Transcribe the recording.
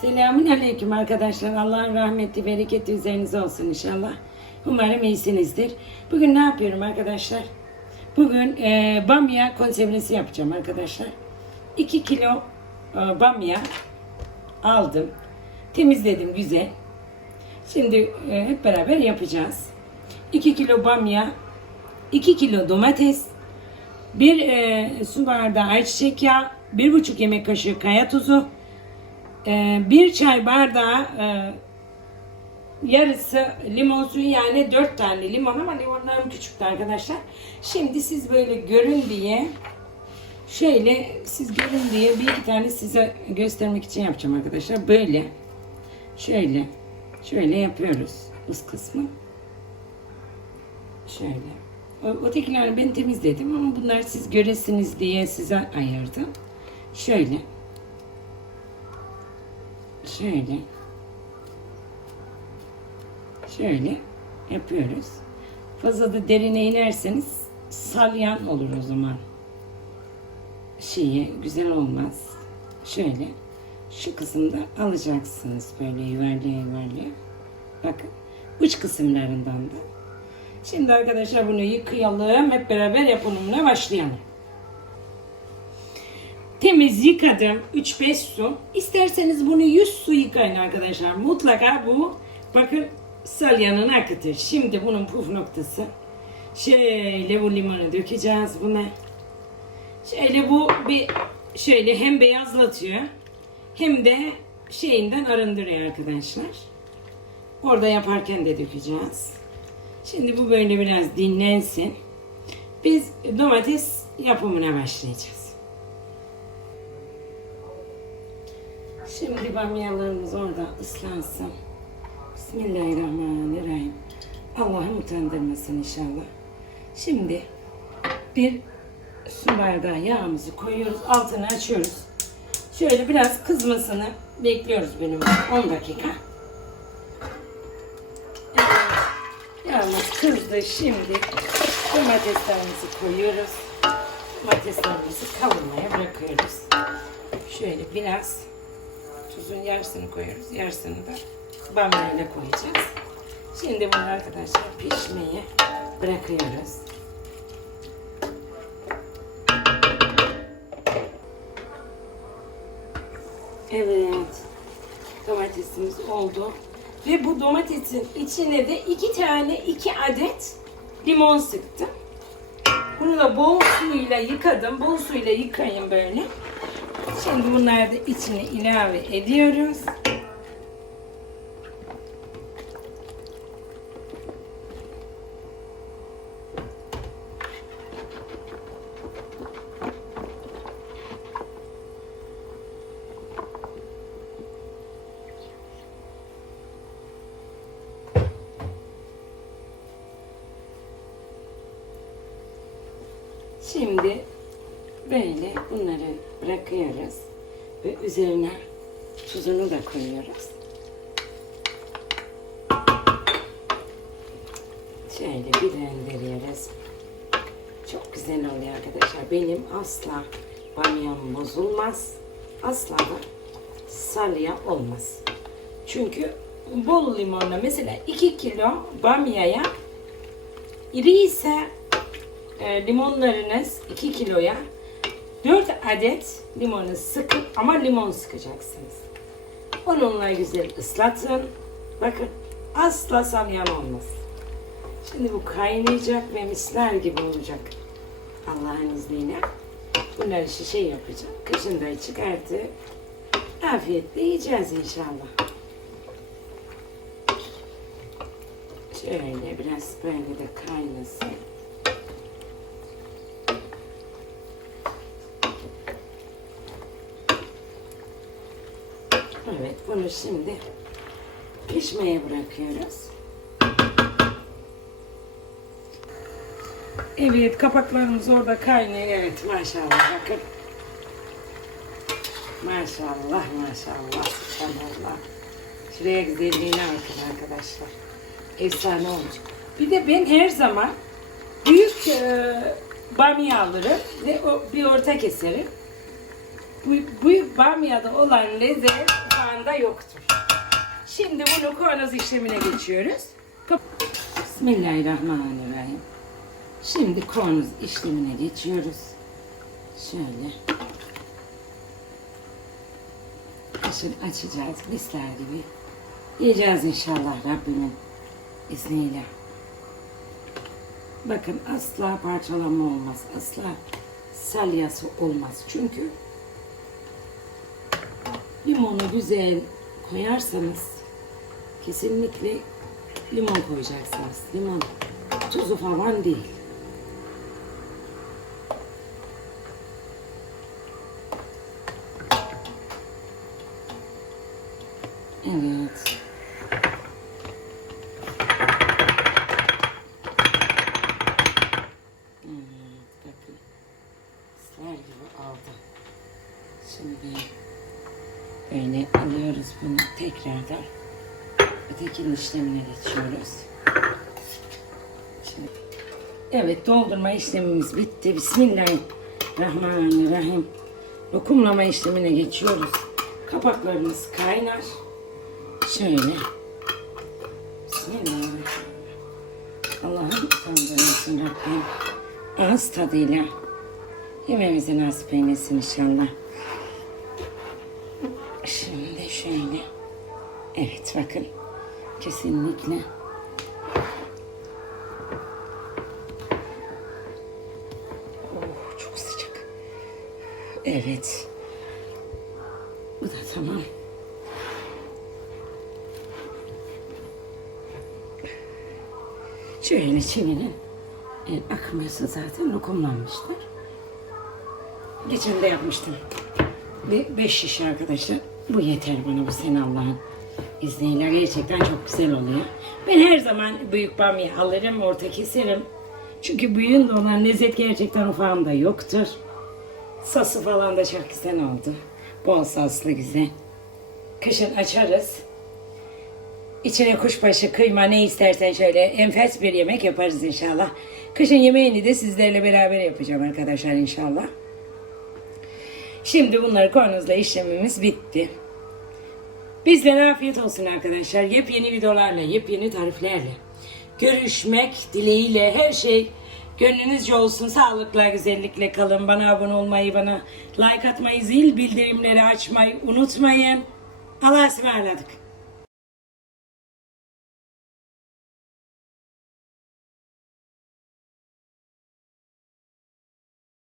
Selamun Aleyküm arkadaşlar. Allah'ın rahmeti, bereketi üzerinize olsun inşallah. Umarım iyisinizdir. Bugün ne yapıyorum arkadaşlar? Bugün e, bamya konservesi yapacağım arkadaşlar. 2 kilo e, bamya aldım. Temizledim güzel. Şimdi e, hep beraber yapacağız. 2 kilo bamya, 2 kilo domates, 1 e, su bardağı ayçiçek yağı, 1,5 yemek kaşığı kaya tuzu, ee, bir çay bardağı e, yarısı limon suyu yani dört tane limon ama limonlarım küçüktü arkadaşlar. Şimdi siz böyle görün diye şöyle siz görün diye bir iki tane size göstermek için yapacağım arkadaşlar. Böyle şöyle şöyle yapıyoruz üst kısmı. Şöyle. O, ötekileri ben temizledim ama bunları siz göresiniz diye size ayırdım. Şöyle. Şöyle. Şöyle yapıyoruz. Fazla da derine inerseniz salyan olur o zaman. Şeyi güzel olmaz. Şöyle şu kısımda alacaksınız böyle yuvarlaya yuvarlaya. Bakın uç kısımlarından da. Şimdi arkadaşlar bunu yıkayalım. Hep beraber yapımına başlayalım. Temiz yıkadım 3-5 su. İsterseniz bunu 100 su yıkayın arkadaşlar. Mutlaka bu bakın salyanını akıtır. Şimdi bunun puf noktası. Şöyle bu limonu dökeceğiz buna. Şöyle bu bir şöyle hem beyazlatıyor hem de şeyinden arındırıyor arkadaşlar. Orada yaparken de dökeceğiz. Şimdi bu böyle biraz dinlensin. Biz domates yapımına başlayacağız. Şimdi bamyalarımız orada ıslansın. Bismillahirrahmanirrahim. Allah'ım utandırmasın inşallah. Şimdi bir su bardağı yağımızı koyuyoruz. Altını açıyoruz. Şöyle biraz kızmasını bekliyoruz benim 10 dakika. Yağımız kızdı. Şimdi domateslerimizi koyuyoruz. Domateslerimizi kavurmaya bırakıyoruz. Şöyle biraz tuzun yarısını koyuyoruz. Yarısını da bamya koyacağız. Şimdi bunu arkadaşlar pişmeye bırakıyoruz. Evet. Domatesimiz oldu. Ve bu domatesin içine de iki tane iki adet limon sıktım. Bunu da bol suyla yıkadım. Bol suyla yıkayın böyle. Şimdi bunları da içine ilave ediyoruz. Şimdi böyle bunları bırakıyoruz ve üzerine tuzunu da koyuyoruz. Şöyle bir rendeliyoruz. Çok güzel oluyor arkadaşlar. Benim asla bamyam bozulmaz. Asla da salya olmaz. Çünkü bol limonla mesela 2 kilo bamyaya iri ise e, limonlarınız 2 kiloya 4 adet limonu sıkıp ama limon sıkacaksınız. Onunla güzel ıslatın. Bakın asla salyan olmaz. Şimdi bu kaynayacak ve misler gibi olacak. Allah'ın izniyle. Bunları şişe yapacağım. Kışın da çıkartıp afiyetle yiyeceğiz inşallah. Şöyle biraz böyle de kaynasın. Evet bunu şimdi pişmeye bırakıyoruz. Evet kapaklarımız orada kaynıyor. Evet maşallah bakın. Maşallah maşallah. Subhanallah. Şuraya güzelliğine bakın arkadaşlar. Efsane olmuş. Bir de ben her zaman büyük e, bamya alırım ve o bir orta keserim. Bu, bu bamyada olan lezzet ufağında yoktur. Şimdi bunu kavanoz işlemine geçiyoruz. Bismillahirrahmanirrahim. Şimdi kavanoz işlemine geçiyoruz. Şöyle. Kışın açacağız misler gibi. Yiyeceğiz inşallah Rabbimin izniyle. Bakın asla parçalama olmaz. Asla salyası olmaz. Çünkü limonu güzel koyarsanız kesinlikle limon koyacaksınız. Limon tuzu falan değil. Evet. Evet, bakın. Slar gibi aldı. Şimdi böyle alıyoruz bunu tekrardan. Ötekinin işlemine geçiyoruz. Şimdi, evet doldurma işlemimiz bitti. Bismillahirrahmanirrahim. Lokumlama işlemine geçiyoruz. Kapaklarımız kaynar. Şöyle. Bismillahirrahmanirrahim. Allah'ım kandırmasın Rabbim. Ağız tadıyla yememizi nasip eylesin inşallah. Şimdi şöyle. Evet bakın. Kesinlikle. Oh çok sıcak. Evet. Bu da tamam. Şöyle çevirin. Evet, akmıyorsa zaten lokumlanmıştır. Geçen de yapmıştım. Bir beş şişe arkadaşlar. Bu yeter bana bu sene Allah'ın izniyle. Gerçekten çok güzel oluyor. Ben her zaman büyük bamya alırım, orta keserim. Çünkü büyüğün de olan lezzet gerçekten ufağımda yoktur. Sosu falan da çok güzel oldu. Bol soslu güzel. Kışın açarız. İçine kuşbaşı, kıyma ne istersen şöyle enfes bir yemek yaparız inşallah. Kışın yemeğini de sizlerle beraber yapacağım arkadaşlar inşallah. Şimdi bunları konumuzla işlemimiz bitti. Bizlere afiyet olsun arkadaşlar. Yepyeni videolarla, yepyeni tariflerle görüşmek dileğiyle her şey gönlünüzce olsun. Sağlıkla, güzellikle kalın. Bana abone olmayı, bana like atmayı, zil bildirimleri açmayı unutmayın. Allah'a ısmarladık.